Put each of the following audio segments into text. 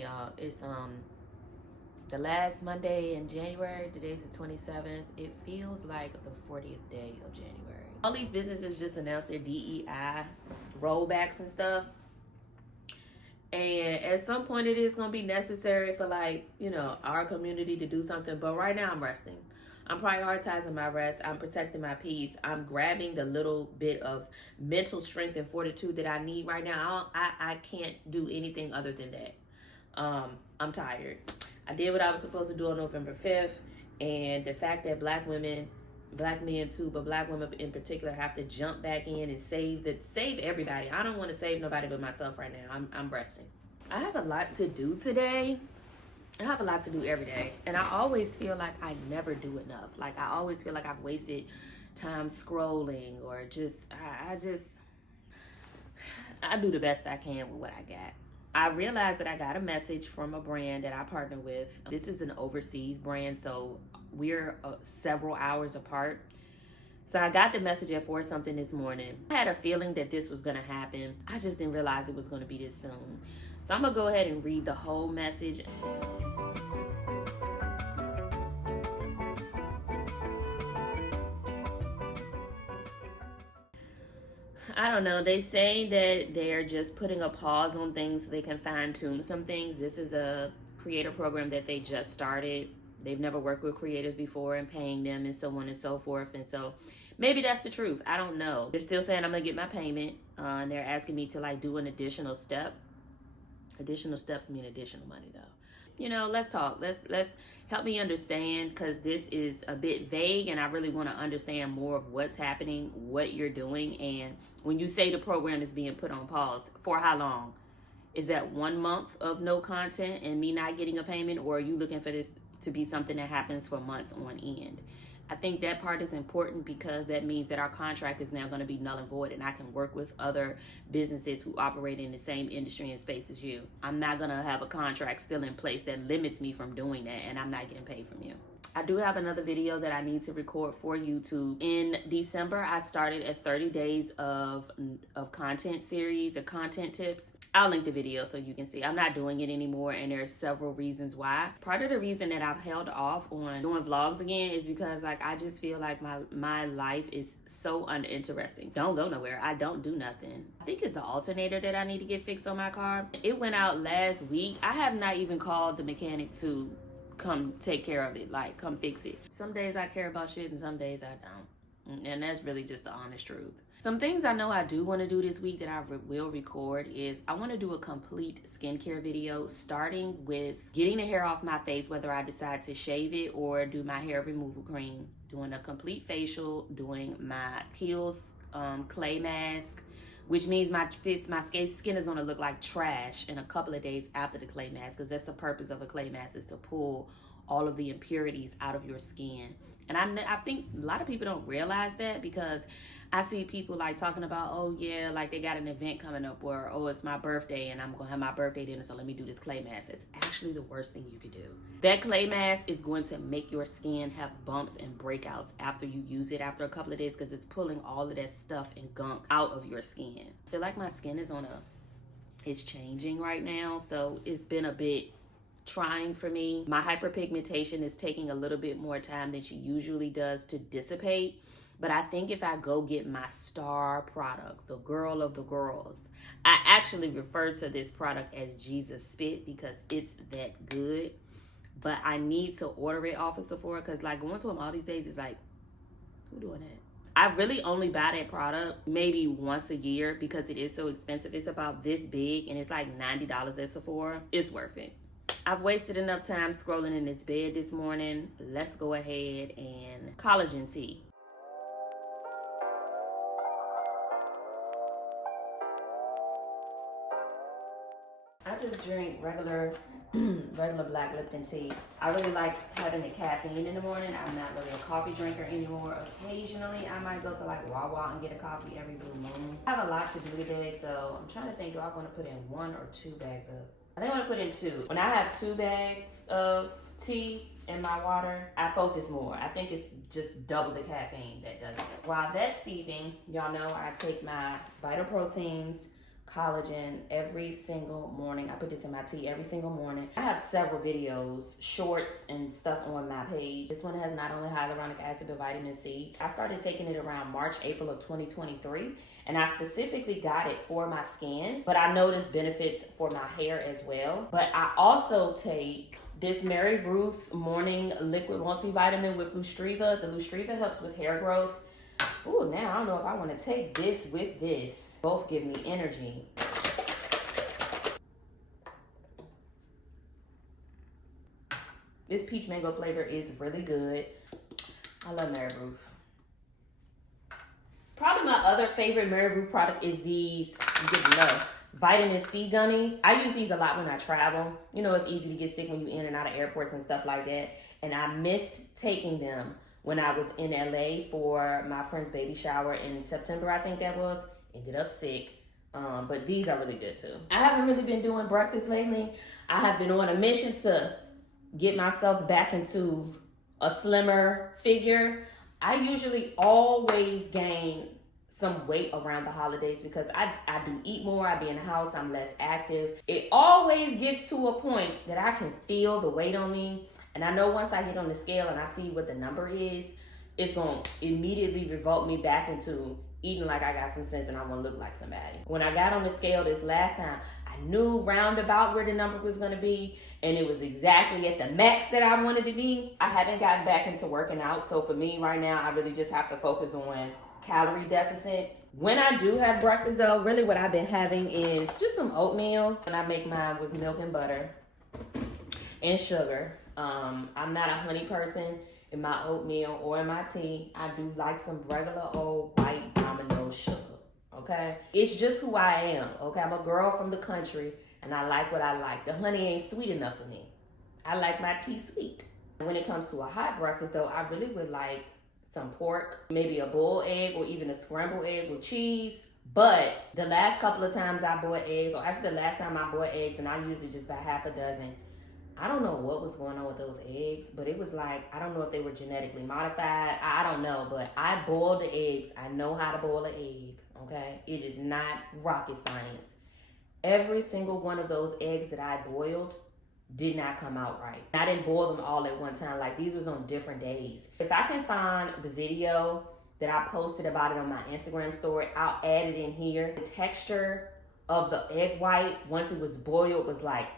y'all. It's the last Monday in January. Today's the 27th. It feels like the 40th day of January. All these businesses just announced their DEI rollbacks and stuff. And at some point it is going to be necessary for, like, you know, our community to do something. But right now I'm resting. I'm prioritizing my rest. I'm protecting my peace. I'm grabbing the little bit of mental strength and fortitude that I need right now. I can't do anything other than that. I'm tired. I did what I was supposed to do on November 5th. And the fact that black women, black men too, but black women in particular, have to jump back in and save everybody. I don't want to save nobody but myself right now. I'm resting. I have a lot to do today. I have a lot to do every day, and I always feel like I never do enough. Like, I always feel like I've wasted time scrolling, or I do the best I can with what I got. I realized that I got a message from a brand that I partner with. This is an overseas brand, so we're several hours apart. So I got the message at 4 something this morning. I had a feeling that this was gonna happen. I just didn't realize it was gonna be this soon. So I'm gonna go ahead and read the whole message. I don't know. They say that they're just putting a pause on things so they can fine tune some things. This is a creator program that they just started. They've never worked with creators before and paying them and so on and so forth. And so maybe that's the truth. I don't know. They're still saying I'm gonna get my payment. And they're asking me to, like, do an additional step. Additional steps mean additional money, though. You know, let's talk. Let's help me understand, because this is a bit vague and I really want to understand more of what's happening, what you're doing. And when you say the program is being put on pause, for how long? Is that 1 month of no content and me not getting a payment, or are you looking for this to be something that happens for months on end? I think that part is important, because that means that our contract is now going to be null and void, and I can work with other businesses who operate in the same industry and space as you. I'm not going to have a contract still in place that limits me from doing that, and I'm not getting paid from you. I do have another video that I need to record for YouTube. In December, I started a 30 days of content series, or content tips. I'll link the video so you can see. I'm not doing it anymore, and there are several reasons why. Part of the reason that I've held off on doing vlogs again is because, like, I just feel like my life is so uninteresting. Don't go nowhere. I don't do nothing. I think it's the alternator that I need to get fixed on my car. It went out last week. I have not even called the mechanic to come take care of it, like come fix it. Some days I care about shit and some days I don't. And that's really just the honest truth. Some things I know I do want to do this week that I will record is I want to do a complete skincare video, starting with getting the hair off my face, whether I decide to shave it or do my hair removal cream, doing a complete facial, doing my Kiehl's clay mask, which means my skin is going to look like trash in a couple of days after the clay mask, because that's the purpose of a clay mask, is to pull all of the impurities out of your skin. And I think a lot of people don't realize that, because I see people, like, talking about, oh yeah, like they got an event coming up, or oh, it's my birthday and I'm gonna have my birthday dinner, so let me do this clay mask. It's actually the worst thing you could do. That clay mask is going to make your skin have bumps and breakouts after you use it after a couple of days, because it's pulling all of that stuff and gunk out of your skin. I feel like my skin is it's changing right now, so it's been a bit trying for me. My hyperpigmentation is taking a little bit more time than she usually does to dissipate. But I think if I go get my star product, the girl of the girls, I actually refer to this product as Jesus Spit because it's that good. But I need to order it off of Sephora, because, like, going to them all these days is like, who doing that? I really only buy that product maybe once a year because it is so expensive. It's about this big and it's like $90 at Sephora. It's worth it. I've wasted enough time scrolling in this bed this morning. Let's go ahead and collagen tea. I just drink regular black Lipton tea. I really like having the caffeine in the morning. I'm not really a coffee drinker anymore. Occasionally, I might go to, like, Wawa and get a coffee every blue moon. I have a lot to do today, so I'm trying to think, do I want to put in 1 or 2 bags of? I think I want to put in 2. When I have 2 bags of tea in my water, I focus more. I think it's just double the caffeine that does it. While that's steeping, y'all know I take my Vital Proteins collagen every single morning. I put this in my tea every single morning. I have several videos, shorts and stuff on my page. This one has not only hyaluronic acid but vitamin C. I started taking it around March, April of 2023, and I specifically got it for my skin, but I noticed benefits for my hair as well. But I also take this Mary Ruth morning liquid multivitamin with Lustriva. The Lustriva helps with hair growth. Ooh, now I don't know if I want to take this with this. Both give me energy. This peach mango flavor is really good. I love Mary Ruth. Probably my other favorite Mary Ruth product is these, you get love, vitamin C gummies. I use these a lot when I travel. You know, it's easy to get sick when you're in and out of airports and stuff like that. And I missed taking them when I was in LA for my friend's baby shower in September, I think that was. Ended up sick. But these are really good too. I haven't really been doing breakfast lately. I have been on a mission to get myself back into a slimmer figure. I usually always gain some weight around the holidays because I do eat more, I be in the house, I'm less active. It always gets to a point that I can feel the weight on me. And I know once I get on the scale and I see what the number is, it's going to immediately revolt me back into eating like I got some sense and I want to look like somebody. When I got on the scale this last time, I knew roundabout where the number was going to be, and it was exactly at the max that I wanted to be. I haven't gotten back into working out, so for me right now, I really just have to focus on calorie deficit. When I do have breakfast though, really what I've been having is just some oatmeal, and I make mine with milk and butter and sugar. I'm not a honey person in my oatmeal or in my tea. I do like some regular old white almond sugar, okay? It's just who I am, okay? I'm a girl from the country, and I like what I like. The honey ain't sweet enough for me. I like my tea sweet. When it comes to a hot breakfast, though, I really would like some pork, maybe a boiled egg or even a scrambled egg with cheese. But the last couple of times I bought eggs, or actually the last time I bought eggs, and I usually just buy half a dozen, I don't know what was going on with those eggs, but it was like, I don't know if they were genetically modified. I don't know, but I boiled the eggs. I know how to boil an egg, okay? It is not rocket science. Every single one of those eggs that I boiled did not come out right. I didn't boil them all at one time. Like, these was on different days. If I can find the video that I posted about it on my Instagram story, I'll add it in here. The texture of the egg white, once it was boiled, was like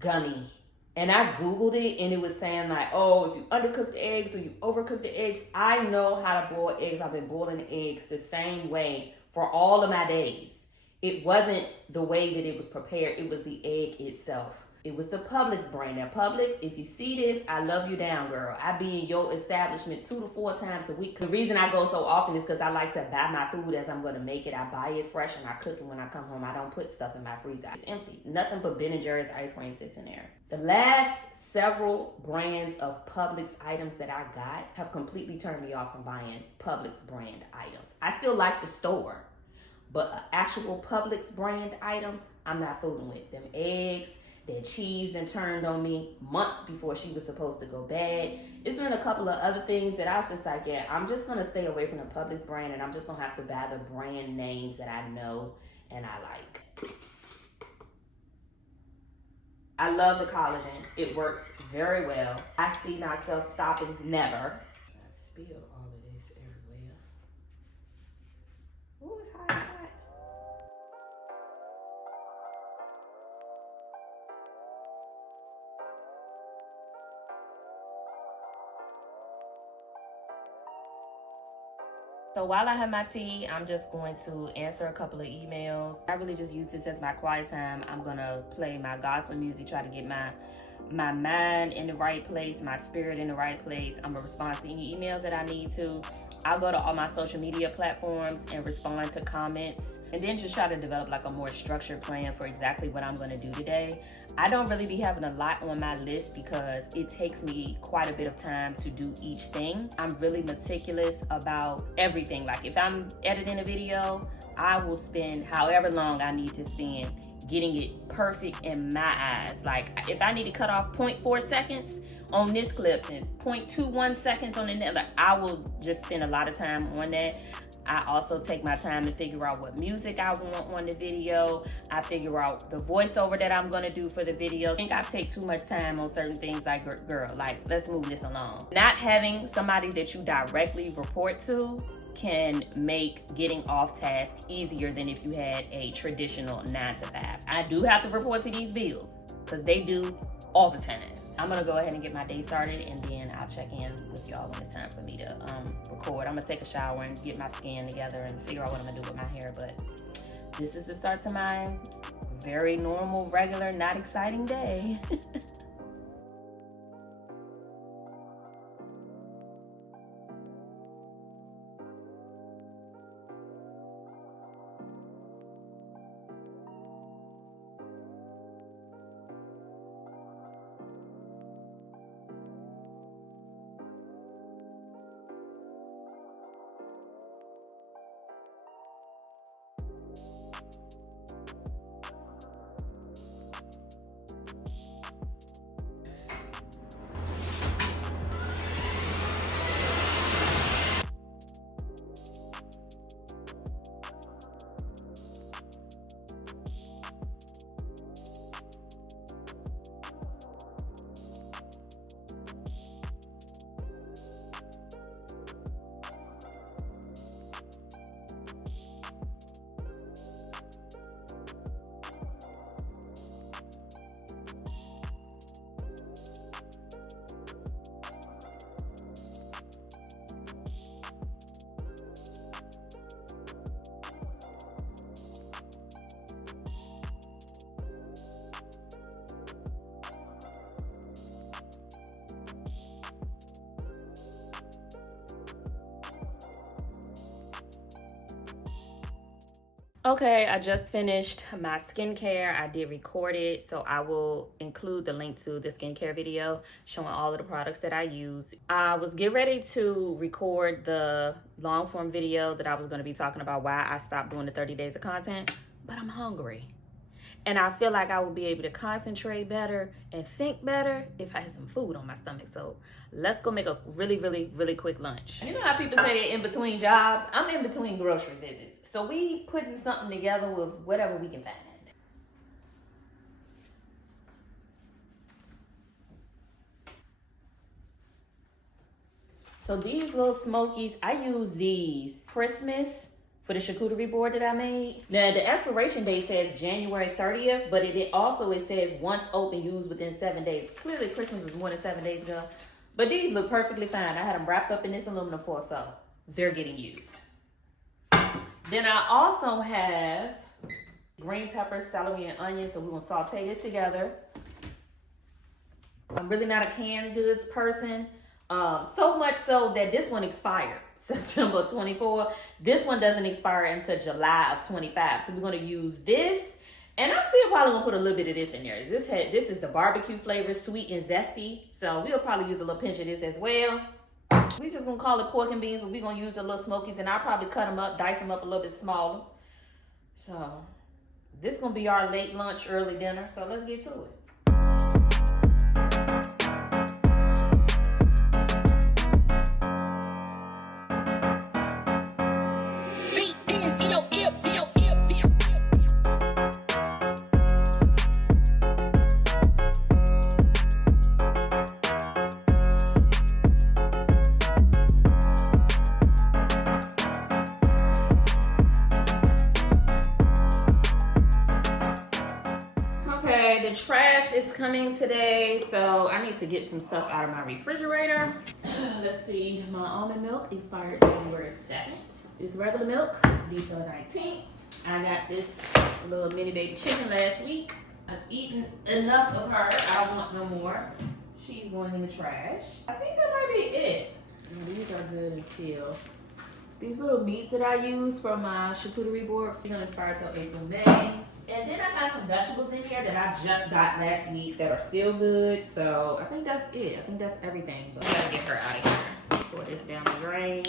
gummy. And I Googled it, and it was saying like, oh, if you undercook the eggs or you overcook the eggs. I know how to boil eggs. I've been boiling eggs the same way for all of my days. It wasn't the way that it was prepared. It was the egg itself. It was the Publix brand. Now, Publix, if you see this, I love you down, girl. I be in your establishment 2 to 4 times a week. The reason I go so often is because I like to buy my food as I'm going to make it. I buy it fresh and I cook it when I come home. I don't put stuff in my freezer. It's empty. Nothing but Ben & Jerry's ice cream sits in there. The last several brands of Publix items that I got have completely turned me off from buying Publix brand items. I still like the store, but an actual Publix brand item, I'm not fooling with. Them eggs, that cheese and turned on me months before she was supposed to go bad. It's been a couple of other things that I was just like, yeah, I'm just gonna stay away from the Publix brand, and I'm just gonna have to buy the brand names that I know and I like. I love the collagen. It works very well. I see myself stopping never. I spill all of this everywhere. Ooh, it's hot, it's hot. So while I have my tea, I'm just going to answer a couple of emails. I really just use this as my quiet time. I'm gonna play my gospel music, try to get my mind in the right place, my spirit in the right place. I'm gonna respond to any emails that I need to. I'll go to all my social media platforms and respond to comments, and then just try to develop like a more structured plan for exactly what I'm gonna do today. I don't really be having a lot on my list because it takes me quite a bit of time to do each thing. I'm really meticulous about everything. Like if I'm editing a video, I will spend however long I need to spend getting it perfect in my eyes. Like if I need to cut off 0.4 seconds on this clip and 0.21 seconds on the next, like I will just spend a lot of time on that. I also take my time to figure out what music I want on the video. I figure out the voiceover that I'm gonna do for the video. I think I take too much time on certain things like, girl, like, let's move this along. Not having somebody that you directly report to can make getting off task easier than if you had a traditional 9 to 5. I do have to report to these bills because they do all the time. I'm gonna go ahead and get my day started, and then I'll check in with y'all when it's time for me to record. I'm gonna take a shower and get my skin together and figure out what I'm gonna do with my hair, but this is the start to my very normal, regular, not exciting day. Okay, I just finished my skincare. I did record it, so I will include the link to the skincare video showing all of the products that I use. I was getting ready to record the long form video that I was going to be talking about why I stopped doing the 30 days of content, but I'm hungry. And I feel like I will be able to concentrate better and think better if I had some food on my stomach. So let's go make a really quick lunch. You know how people say they're in between jobs? I'm in between grocery visits. So we putting something together with whatever we can find. So these little smokies, I use these Christmas for the charcuterie board that I made. Now the expiration date says January 30th, but it says once open, use within 7 days. Clearly Christmas was more than 7 days ago, but these look perfectly fine. I had them wrapped up in this aluminum foil, so they're getting used. Then I also have green peppers, celery, and onions, so we're gonna saute this together. I'm really not a canned goods person. So much so that this one expired September 24. This one doesn't expire until July of 25. So we're gonna use this, and I'm still probably gonna put a little bit of this in there. This is the barbecue flavor, sweet and zesty. So we'll probably use a little pinch of this as well. We just gonna call it pork and beans, but we're gonna use the little smokies, and I'll probably cut them up, dice them up a little bit smaller. So this gonna be our late lunch, early dinner. So let's get to it. The trash is coming today, so I need to get some stuff out of my refrigerator. Let's see, my almond milk expired January 2nd. It's regular milk, December 19th. I got this little mini baby chicken last week. I've eaten enough of her. I don't want no more. She's going in the trash. I think that might be it. These are good until these little meats that I use for my charcuterie board. These don't expire till April, May. And then I got some vegetables in here that I just got last week that are still good. So I think that's it. I think that's everything. But I gotta get her out of here. Pour this down the drain.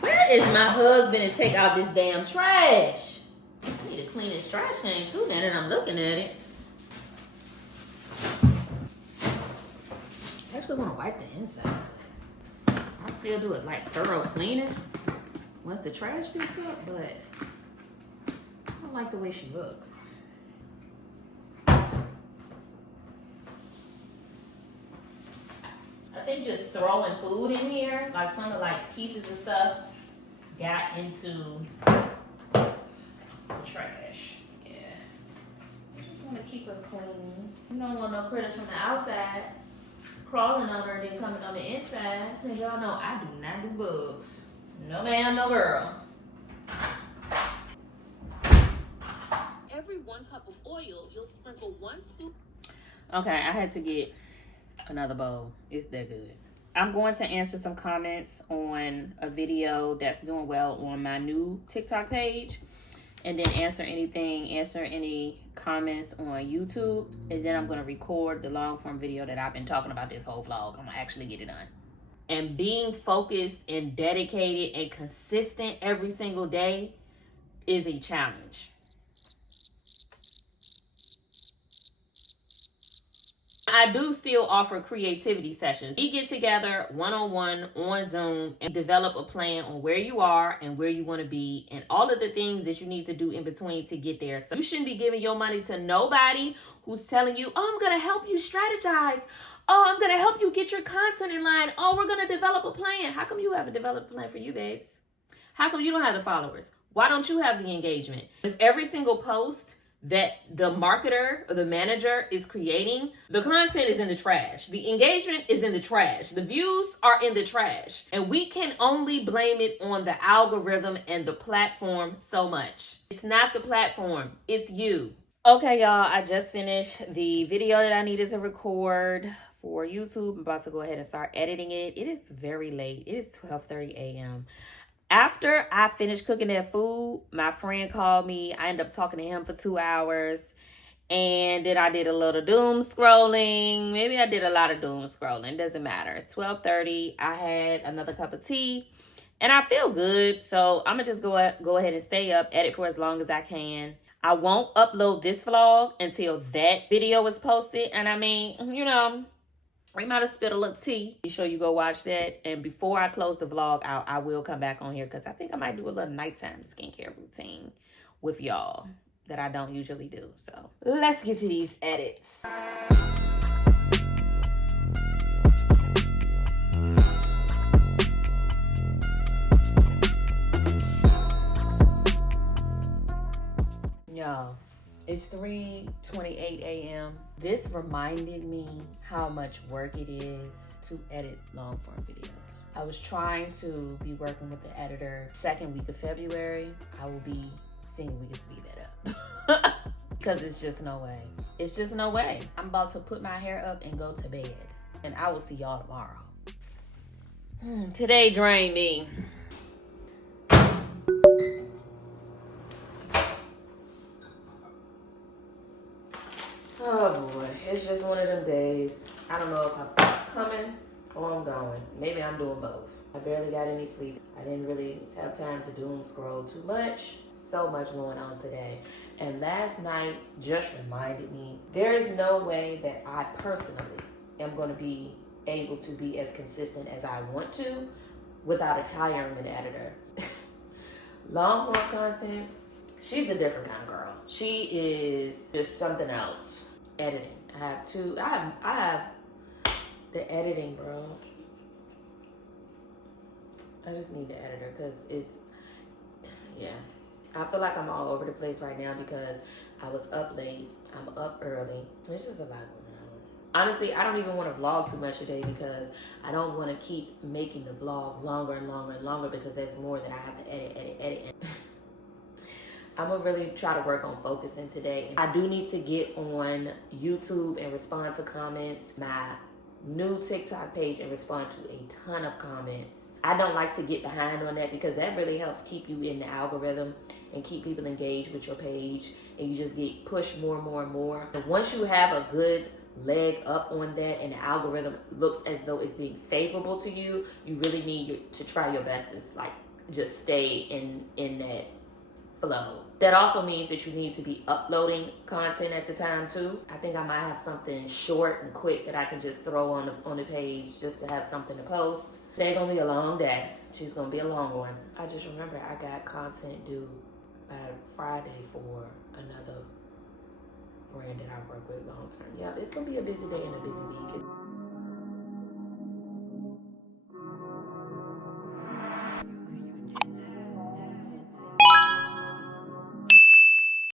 Where is my husband to take out this damn trash? I need to clean this trash can too now that I'm looking at it. actually want to wipe the inside. I still do it like thorough cleaning once the trash picks up, but I don't like the way she looks. I think just throwing food in here, like some of like pieces of stuff, got into the trash. Yeah. I just want to keep her clean. You don't want no critters from the outside crawling on her and then coming on the inside. Because y'all know I do not do bugs. No ma'am, no girl. Every 1 cup of oil, you'll sprinkle 1 spoon. Okay, I had to get another bowl. It's that good. I'm going to answer some comments on a video that's doing well on my new TikTok page, and then answer any comments on YouTube, and then I'm going to record the long form video that I've been talking about this whole vlog. I'm going to actually get it done. And being focused and dedicated and consistent every single day is a challenge. I do still offer creativity sessions. We get together one-on-one on Zoom and develop a plan on where you are and where you want to be and all of the things that you need to do in between to get there. So you shouldn't be giving your money to nobody who's telling you, oh, I'm going to help you strategize. Oh, I'm going to help you get your content in line. Oh, we're going to develop a plan. How come you haven't developed a plan for you, babes? How come you don't have the followers? Why don't you have the engagement? If every single post that the marketer or the manager is creating, the content is in the trash. The engagement is in the trash. The views are in the trash. And we can only blame it on the algorithm and the platform so much. It's not the platform, it's you. Okay, y'all, I just finished the video that I needed to record for YouTube. I'm about to go ahead and start editing it. It is very late. It is 12:30 a.m. After I finished cooking that food, my friend called me. I ended up talking to him for 2 hours. And then I did a little doom scrolling. Maybe I did a lot of doom scrolling. Doesn't matter. It's 12:30. I had another cup of tea. And I feel good. So I'm going to just go ahead and stay up, edit for as long as I can. I won't upload this vlog until that video is posted. And I mean, you know, we might have spit a little tea. Be sure you go watch that. And before I close the vlog, I will come back on here because I think I might do a little nighttime skincare routine with y'all that I don't usually do. So let's get to these edits. Y'all, it's 3:28 a.m. This reminded me how much work it is to edit long form videos. I was trying to be working with the editor second week of February. I will be seeing if we can speed that up. Because it's just no way. It's just no way. I'm about to put my hair up and go to bed. And I will see y'all tomorrow. Today drained me. Oh boy, it's just one of them days. I don't know if I'm coming or I'm going. Maybe I'm doing both. I barely got any sleep. I didn't really have time to doom scroll too much. So much going on today. And last night just reminded me, there is no way that I personally am going to be able to be as consistent as I want to without hiring an editor. Long form content, she's a different kind of girl. She is just something else. Editing. I have the editing, bro. I just need the editor because it's, yeah. I feel like I'm all over the place right now because I was up late. I'm up early. It's just a lot going on. Honestly, I don't even want to vlog too much today because I don't want to keep making the vlog longer and longer and longer because that's more that I have to edit. I'm going to really try to work on focusing today. I do need to get on YouTube and respond to comments. My new TikTok page and respond to a ton of comments. I don't like to get behind on that because that really helps keep you in the algorithm and keep people engaged with your page, and you just get pushed more and more and more. And once you have a good leg up on that and the algorithm looks as though it's being favorable to you, you really need to try your best to like just stay in that flow. That also means that you need to be uploading content at the time too. I think I might have something short and quick that I can just throw on the page just to have something to post. Today's gonna be a long day. She's gonna be a long one. I just remember I got content due by Friday for another brand that I work with long term. Yeah, it's gonna be a busy day and a busy week.